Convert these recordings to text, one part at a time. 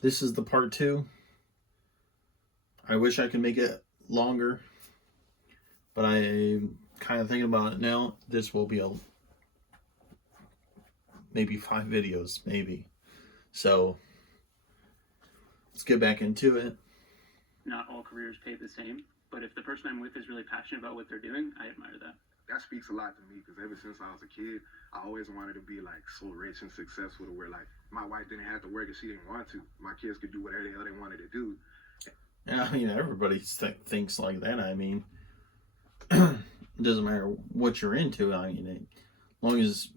this is the part two. I wish I could make it longer, but I'm kind of thinking about it now. This will be a maybe 5 videos, maybe. So let's get back into it. Not all careers pay the same, but if the person I'm with is really passionate about what they're doing, I admire that. That speaks a lot to me because ever since I was a kid, I always wanted to be like so rich and successful to where like my wife didn't have to work if she didn't want to. My kids could do whatever the hell they wanted to do. Yeah, I mean, everybody thinks like that. I mean, it doesn't matter what you're into. I mean, as long as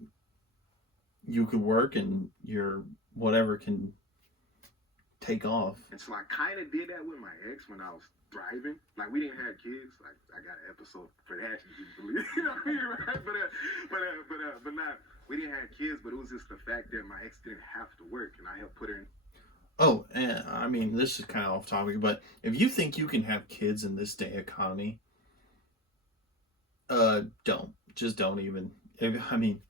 you could work and your whatever can take off. And so I kind of did that with my ex when I was thriving. Like we didn't have kids. Like I got an episode for that. You believe? You know what I mean, right? But not. We didn't have kids, but it was just the fact that my ex didn't have to work, and I helped put her in. Oh, and I mean, this is kind of off topic, but if you think you can have kids in this day economy, don't even. I mean,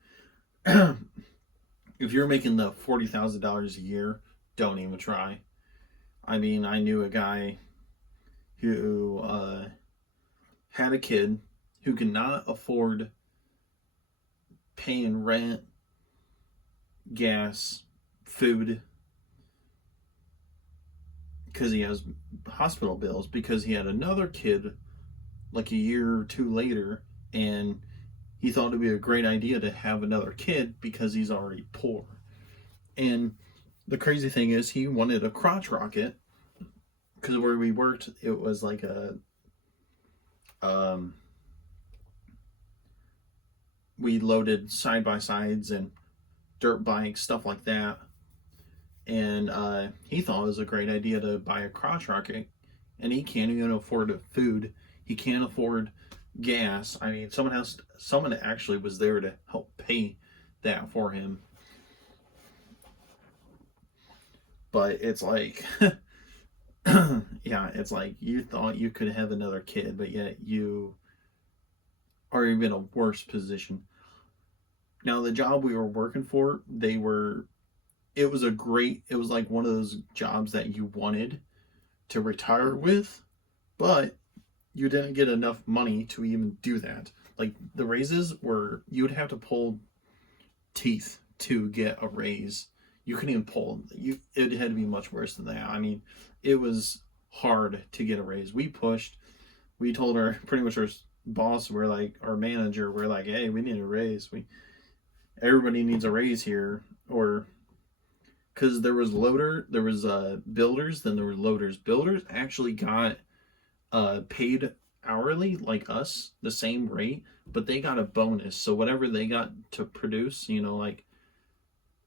if you're making the $40,000 a year, don't even try. I mean, I knew a guy who had a kid who could not afford paying rent, gas, food, because he has hospital bills, because he had another kid like a year or two later, and he thought it'd be a great idea to have another kid because he's already poor. And the crazy thing is, he wanted a crotch rocket because where we worked, it was like a we loaded side by sides and dirt bikes, stuff like that. And he thought it was a great idea to buy a crotch rocket, and he can't even afford food. He can't afford gas. I mean, someone actually was there to help pay that for him. But it's like, yeah, it's like you thought you could have another kid, but yet you are even in a worse position. Now, the job we were working for, it was like one of those jobs that you wanted to retire with, but you didn't get enough money to even do that. Like, the raises were, you would have to pull teeth to get a raise. You couldn't even pull them. It had to be much worse than that. I mean, it was hard to get a raise. We told pretty much our boss, we're like, our manager, we're like, hey, we need a raise. Everybody needs a raise here. Or because there was builders, then there were loaders. Builders actually got paid hourly like us, the same rate, but they got a bonus. So whatever they got to produce, like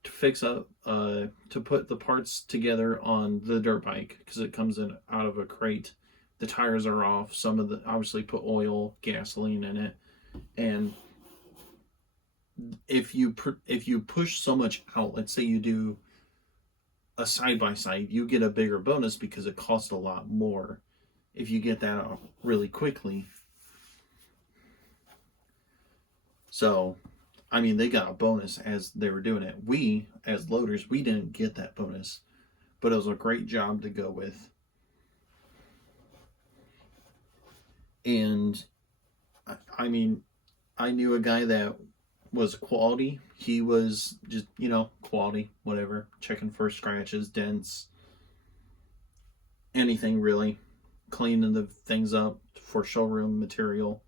to fix up, to put the parts together on the dirt bike, because it comes in out of a crate. The tires are off. Some of the obviously put oil, gasoline in it, and if you push so much out, let's say you do a side by side, you get a bigger bonus because it costs a lot more if you get that off really quickly. So, I mean, they got a bonus as they were doing it. We, as loaders, we didn't get that bonus, but it was a great job to go with. And, I mean, I knew a guy that was quality. He was just, quality, whatever, checking for scratches, dents, anything really, cleaning the things up for showroom material.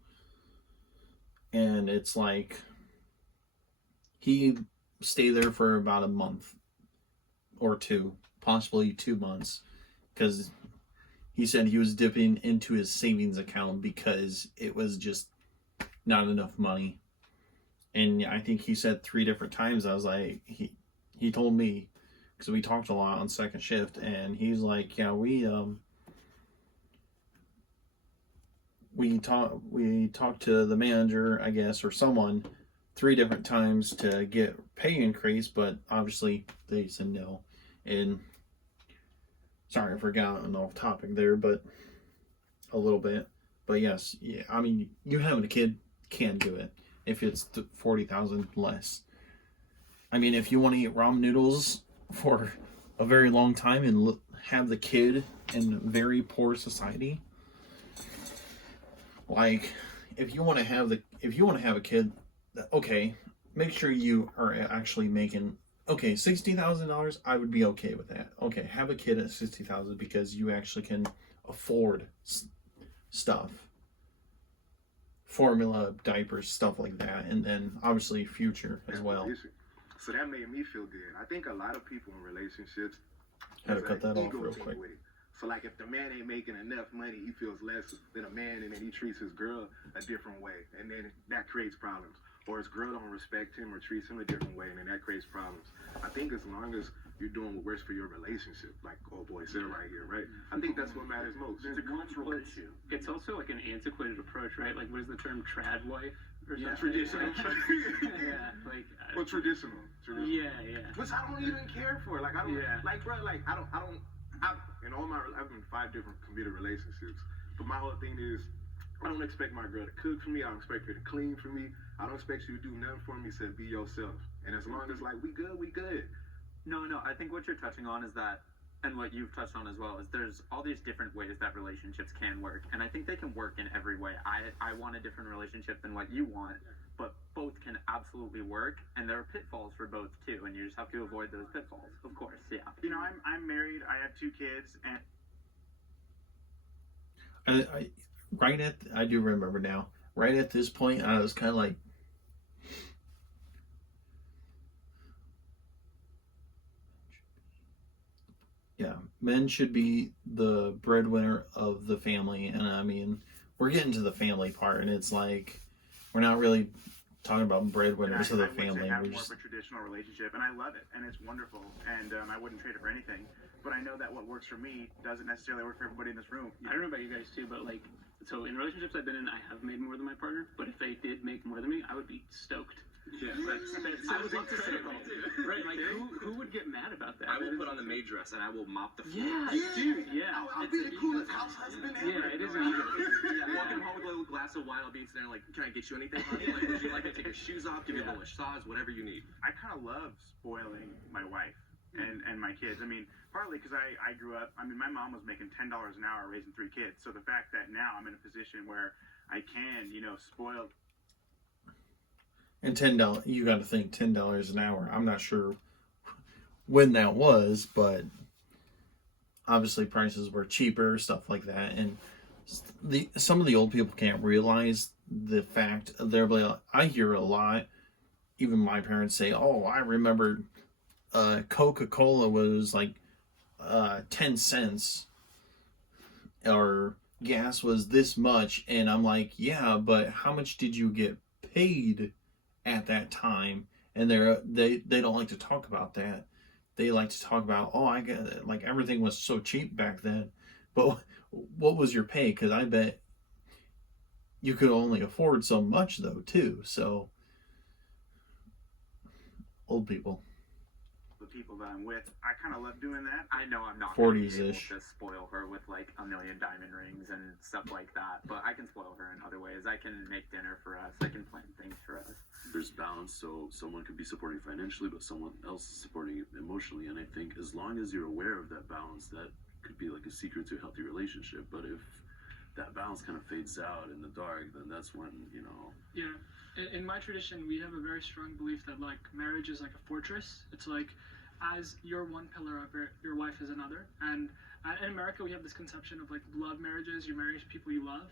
And it's like, he stayed there for about a month or two, possibly 2 months, because he said he was dipping into his savings account because it was just not enough money. And I think he said 3 different times, I was like, he told me, because we talked a lot on second shift, and he's like, yeah, we talked to the manager, I guess, or someone 3 different times to get pay increase, but obviously they said no. And sorry, I forgot an off topic there, but a little bit. But yes, yeah, I mean, you having a kid can do it if it's 40,000 less. I mean, if you want to eat ramen noodles for a very long time and have the kid in very poor society, like if you want to have a kid, okay, make sure you are actually making okay $60,000. I would be okay with that. Okay, have a kid at 60,000 because you actually can afford stuff, formula, diapers, stuff like that, and then obviously future as well. So that made me feel good. I think a lot of people in relationships Had to cut that off ego real thing quick. with it. So like if the man ain't making enough money, he feels less than a man, and then he treats his girl a different way, and then that creates problems. Or his girl don't respect him or treats him a different way, and then that creates problems. I think as long as you're doing what works for your relationship, like oh boy said right here, right? I think that's what matters most. It's a cultural issue. It's also like an antiquated approach, right? Like, what is the term, trad wife? Or Yeah, something? traditional. Yeah, like. Well, traditional. Yeah, yeah. Which I don't even care for. Like I don't Yeah. like, bro. Like I don't. In all my, I've been in 5 different committed relationships. But my whole thing is, I don't expect my girl to cook for me. I don't expect her to clean for me. I don't expect you to do nothing for me except be yourself. And as long as like we good, we good. No, I think what you're touching on is that, and what you've touched on as well, is there's all these different ways that relationships can work, and I think they can work in every way. I want a different relationship than what you want, but both can absolutely work, and there are pitfalls for both too, and you just have to avoid those pitfalls, of course. Yeah. You know, I'm married. I have 2 kids, and I do remember now. Right at this point, I was kind of like, yeah, men should be the breadwinner of the family, and I mean, we're getting to the family part, and it's like we're not really talking about breadwinners of the I would say family. have We're more just of a traditional relationship, and I love it, and it's wonderful, and I wouldn't trade it for anything. But I know that what works for me doesn't necessarily work for everybody in this room. I don't know about you guys too, but like, so in relationships I've been in, I have made more than my partner. But if they did make more than me, I would be stoked. Yeah. I would love to say that. Right? Like, who would get mad about that? I will put on the maid dress and I will mop the floor. Yeah, dude. Yeah. I'll be the coolest house husband ever. Yeah, it is an ego. Yeah, walking home with a little glass of wine, I'll be sitting there like, can I get you anything, honey? Like, would you like to take your shoes off, give you a little massage, whatever you need. I kind of love spoiling my wife and my kids. I mean, partly because I grew up. I mean, my mom was making $10 an hour raising 3 kids. So the fact that now I'm in a position where I can, spoil. and $10. You got to think $10 an hour. I'm not sure when that was, but obviously prices were cheaper, stuff like that, and some of the old people can't realize the fact. They're like, I hear a lot. Even my parents say, "Oh, I remember Coca-Cola was like 10 cents, or gas was this much," and I'm like, "Yeah, but how much did you get paid at that time?" And they don't like to talk about that. They like to talk about, "Oh, I get it. Like everything was so cheap back then." But what was your pay? Because I bet you could only afford so much though too. So old people. The people that I'm with, I kind of love doing that. I know I'm not going to be able 40s-ish. to spoil her with like a million diamond rings and stuff like that, but I can spoil her in other ways. I can make dinner for us. I can plan things for us. There's balance, so someone could be supporting financially, but someone else is supporting emotionally. And I think as long as you're aware of that balance, that could be like a secret to a healthy relationship. But if that balance kind of fades out in the dark, then that's when, Yeah. In my tradition, we have a very strong belief that like marriage is like a fortress. It's like as you're one pillar of it, your wife is another. And in America, we have this conception of like love marriages. You marry people you love.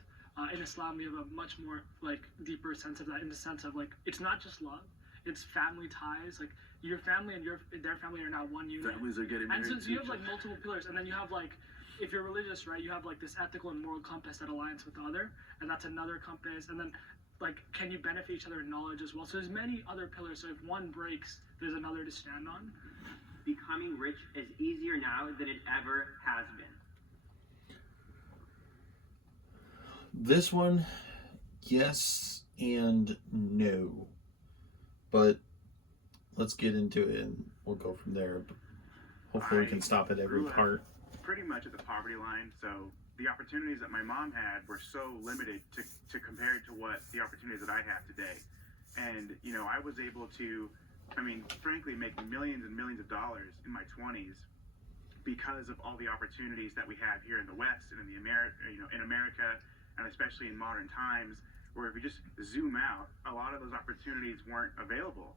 In Islam, we have a much more like deeper sense of that, in the sense of like it's not just love, it's family ties. Like your family and their family are now one unit. families are getting And married. so you have like multiple pillars, and then you have like, if you're religious, right, you have like this ethical and moral compass that aligns with the other, and that's another compass. And then like, can you benefit each other in knowledge as well? So there's many other pillars. So if one breaks, there's another to stand on. Becoming rich is easier now than it ever has been. This one, yes and no. But let's get into it and we'll go from there. Hopefully we can stop at every grew up part. Pretty much at the poverty line. So the opportunities that my mom had were so limited to compared to what the opportunities that I have today. And, I was able to, frankly, make millions and millions of dollars in my 20s because of all the opportunities that we have here in the West and in in America, and especially in modern times, where if you just zoom out, a lot of those opportunities weren't available.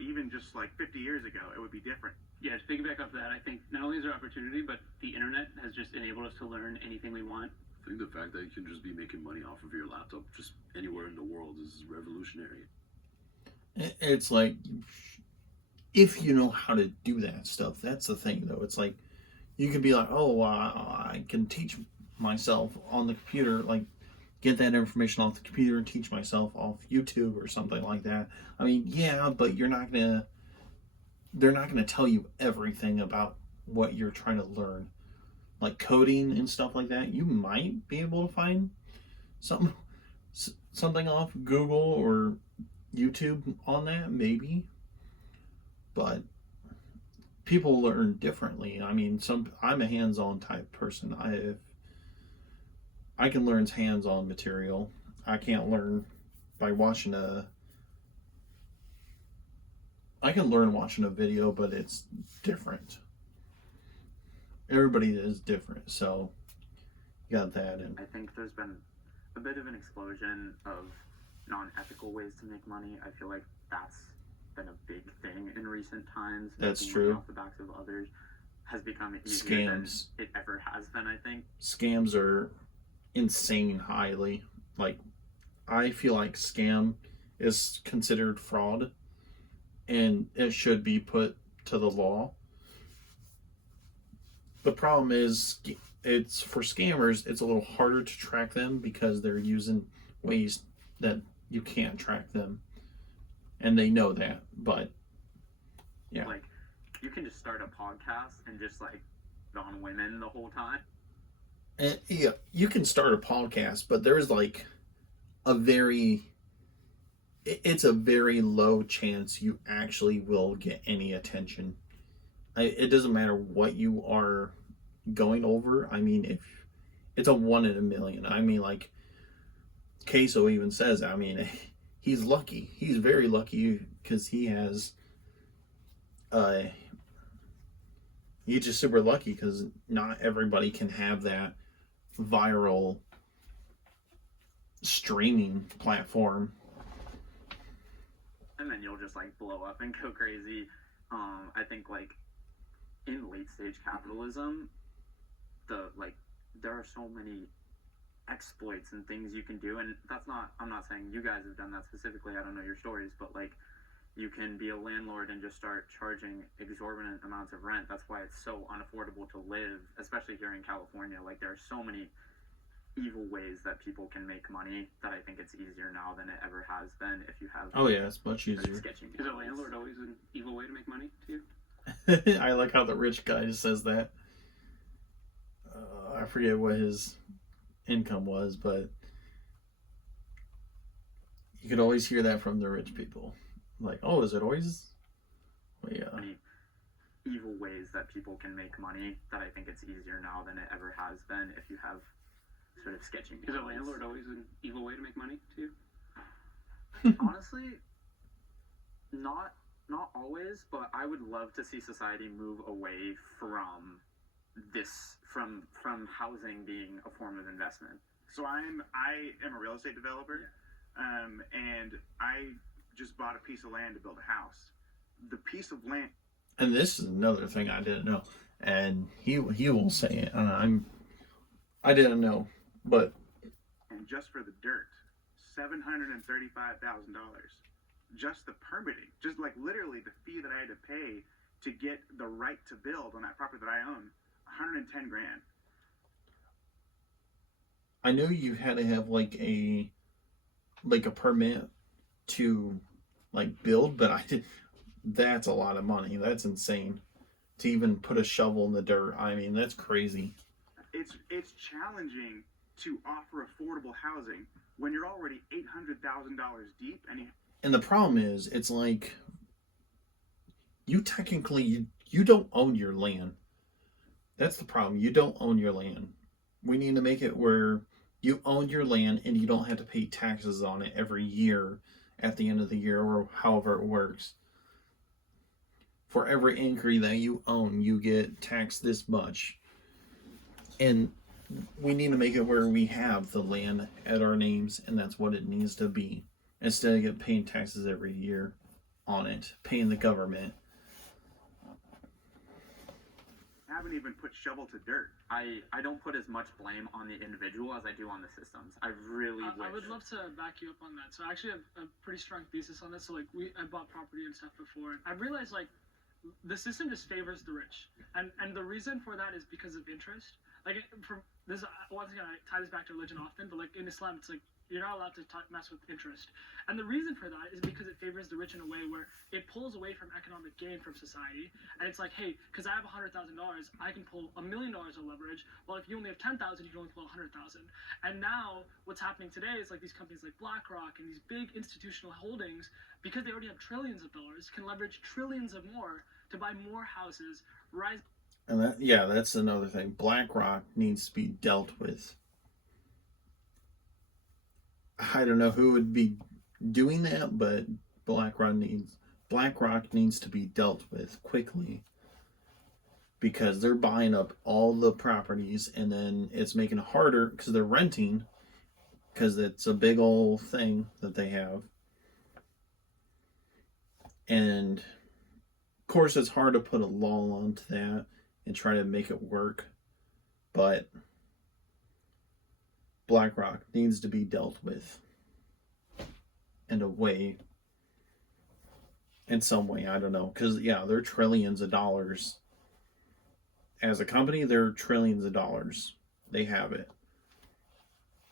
Even just like 50 years ago, it would be different. Yeah, to piggyback off that, I think not only is there opportunity, but the internet has just enabled us to learn anything we want. I think the fact that you can just be making money off of your laptop just anywhere in the world is revolutionary. It's like, if you know how to do that stuff, that's the thing, though. It's like, you can be like, oh, I can teach myself on the computer, like, get that information off the computer and teach myself off YouTube or something like that. I mean, yeah, but they're not gonna tell you everything about what you're trying to learn. Like coding and stuff like that, you might be able to find something off Google or YouTube on that, maybe. But people learn differently. I mean, I'm a hands-on type person. I can learn hands-on material. I can't learn by watching I can learn watching a video, but it's different. Everybody is different, so you got that. And I think there's been a bit of an explosion of non-ethical ways to make money. I feel like that's been a big thing in recent times. That's Making true. money off the backs of others has become easier Scams. than it ever has been, I think. Scams are insane highly. Like, I feel like scam is considered fraud, and it should be put to the law. The problem is, it's for scammers, it's a little harder to track them because they're using ways that you can't track them, and they know that. But yeah, Like, you can just start a podcast and just like on women the whole time. and yeah, you can start a podcast, but there's like it's a very low chance you actually will get any attention. It doesn't matter what you are going over. I mean, if it's a 1 in a million. I mean, like Queso even says, I mean, he's lucky. He's very lucky because he's just super lucky because not everybody can have that viral streaming platform. And then you'll just like blow up and go crazy. I think like in late stage capitalism, there are so many exploits and things you can do, and I'm not saying you guys have done that specifically. I don't know your stories, but like you can be a landlord and just start charging exorbitant amounts of rent. That's why it's so unaffordable to live, especially here in California. Like there are so many evil ways that people can make money that I think it's easier now than it ever has been if you have. Oh yeah, it's much easier. Sketching. Is a landlord always an evil way to make money to you? I like how the rich guy says that. I forget what his income was, but you could always hear that from the rich people. Like, oh, is it always? Well, yeah. Many evil ways that people can make money that I think it's easier now than it ever has been if you have sort of sketching. Is a landlord always an evil way to make money to you? Honestly, not always, but I would love to see society move away from housing being a form of investment. So I am a real estate developer, and I just bought a piece of land to build a house. The piece of land. And this is another thing I didn't know, and he will say it. I didn't know, but And just for the dirt, $735,000. Just the permitting, just like literally the fee that I had to pay to get the right to build on that property that I own, 110 grand. I know you had to have like a permit to like build, but that's a lot of money. That's insane to even put a shovel in the dirt. I mean, that's crazy. It's challenging to offer affordable housing when you're already $800,000 deep, And the problem is, it's like you technically you don't own your land. That's the problem. You don't own your land. We need to make it where you own your land and you don't have to pay taxes on it every year at the end of the year or however it works. for every acre that you own, you get taxed this much. And we need to make it where we have the land at our names, and that's what it needs to be. Instead of get paying taxes every year on it, paying the government. Haven't even put shovel to dirt. I don't put as much blame on the individual as I do on the systems. I really wish. I would love to back you up on that. So I actually have a pretty strong thesis on this. So like I bought property and stuff before, and I realized like the system just favors the rich, and the reason for that is because of interest. Like from this, once again, I tie this back to religion often, but like in Islam, it's like you're not allowed to mess with interest, and the reason for that is because it favors the rich in a way where it pulls away from economic gain from society, and it's like, hey, because I have $100,000, I can pull $1 million of leverage. Well, if you only have 10,000, you can only pull 100,000. And now what's happening today is like these companies like BlackRock and these big institutional holdings, because they already have trillions of dollars, can leverage trillions of more to buy more houses, rise. And that, yeah, that's another thing. BlackRock needs to be dealt with. I don't know who would be doing that, but BlackRock needs to be dealt with quickly, because they're buying up all the properties, and then it's making it harder because they're renting, because it's a big old thing that they have. And of course it's hard to put a law onto that and try to make it work, but BlackRock needs to be dealt with in some way, I don't know, because yeah, they're trillions of dollars. As a company, they're trillions of dollars. They have it.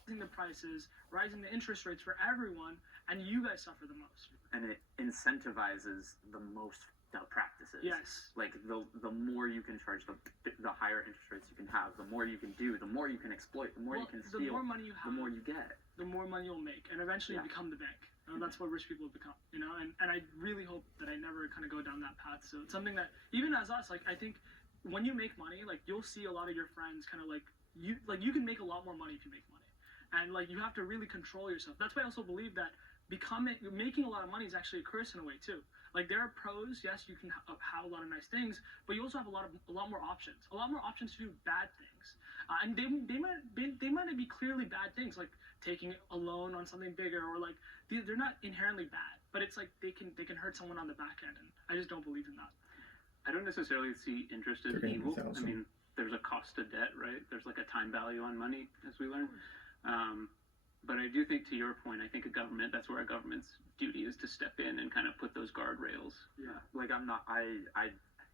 Rising the prices, rising the interest rates for everyone, and you guys suffer the most. And it incentivizes the most practices. Yes. Like the more you can charge, the higher interest rates you can have, the more you can do, the more you can exploit, the more you can steal, the more money you have, the more you get, the more money you'll make, and eventually you become the bank. And that's what rich people have become, you know. And I really hope that I never kind of go down that path. So it's something that even as us, like I think when you make money, like you'll see a lot of your friends kind of like you can make a lot more money if you make money, and like you have to really control yourself. That's why I also believe that making a lot of money is actually a curse in a way too. Like there are pros, yes, you can have a lot of nice things, but you also have a lot more options to do bad things, and they might not be clearly bad things, like taking a loan on something bigger, or like they're not inherently bad, but it's like they can hurt someone on the back end, and I just don't believe in that. I don't necessarily see interest as evil. I mean, there's a cost to debt, right? There's like a time value on money, as we learn. But I do think, to your point, I think that's where a government's duty is to step in and kind of put those guardrails. Yeah, like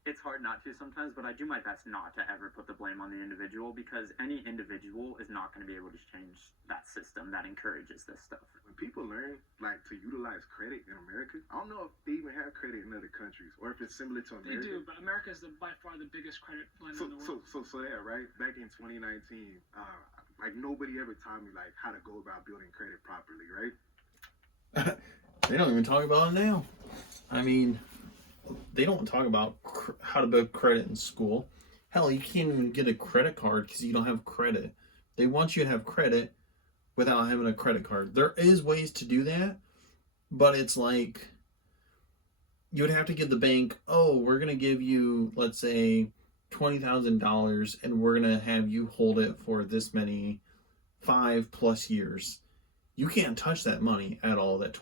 it's hard not to sometimes, but I do my best not to ever put the blame on the individual, because any individual is not going to be able to change that system that encourages this stuff. When people learn like to utilize credit in America, I don't know if they even have credit in other countries, or if it's similar to America. They do, but America is by far the biggest credit lender in the world. So yeah, right. Back in 2019, like nobody ever taught me like how to go about building credit properly, right? They don't even talk about it now. I mean, they don't talk about how to build credit in school. Hell, you can't even get a credit card because you don't have credit. They want you to have credit without having a credit card. There is ways to do that, but it's like you would have to give the bank, oh, we're going to give you, let's say, $20,000, and we're going to have you hold it for this many 5+ years. You can't touch that money at all, that